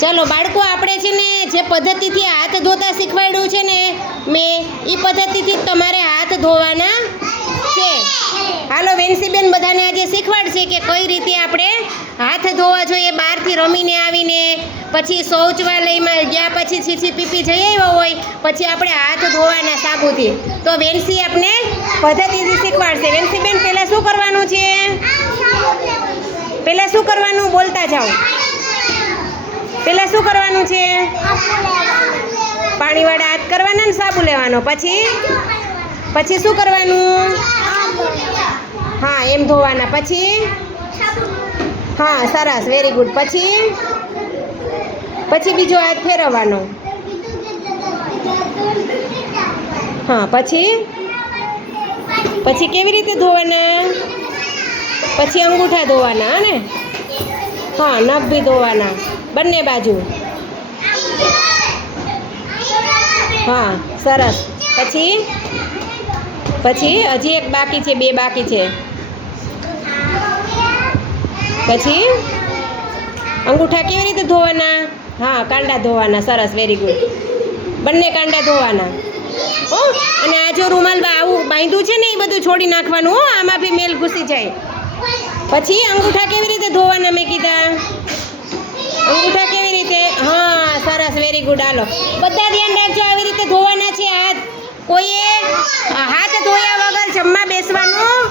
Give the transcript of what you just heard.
ચલો, બાળકો, આપણે છે ને જે પદ્ધતિથી હાથ ધોતા શીખવાડ્યું છે ને, મેં એ પદ્ધતિથી તમારે હાથ ધોવાના છે. હાલો, વેન્સીબેન બધાને આજે શીખવાડશે કે કઈ રીતે આપણે હાથ ધોવા જોઈએ, બહારથી રમીને આવીને, પછી શૌચાલયમાં ગયા પછી છીછી પીપી જઈ આવ્યા હોય, પછી આપણે હાથ ધોવાના સાબુથી. તો વેન્સી આપણે પદ્ધતિથી શીખવાડશે. વેન્સીબેન પહેલાં શું કરવાનું છે? પહેલાં શું કરવાનું? બોલતા જાઓ. પહેલાં શું કરવાનું છે? પાણીવાળા હાથ કરવાના ને સાબુ લેવાનો? પછી? પછી શું કરવાનું? હા, એમ ધોવાના. પછી? હા, સરસ વેરી ગુડ પછી? પછી બીજો હાથ ફેરવવાનો. હા, પછી? પછી કેવી રીતે ધોવાના? પછી અંગૂઠા ધોવાના ને? હા, નખ બી ધોવાના. બંને બાજુ. હા, સરસ. પછી? પછી? હજી એક બાકી છે, બે બાકી છે. પછી? અંગૂઠા કેવી રીતે ધોવાના? હા, કાંડા ધોવાના, સરસ વેરી ગુડ બંને કાંડા ધોવાના. હો, અને આ જો રૂમાલ આવું બાંધ્યું છે ને, એ બધું છોડી નાખવાનું, હો, આમાં બી મેલ ઘૂસી જાય. પછી અંગૂઠા કેવી રીતે ધોવાના, મેં કીધા અંગૂઠા કેવી રીતે હા સરસ વેરી ગુડ હાલો. બધા ધ્યાન રાખજો, આવી રીતે ધોવાના છે હાથ. કોઈએ હાથ ધોયા વગર જમવા બેસવાનું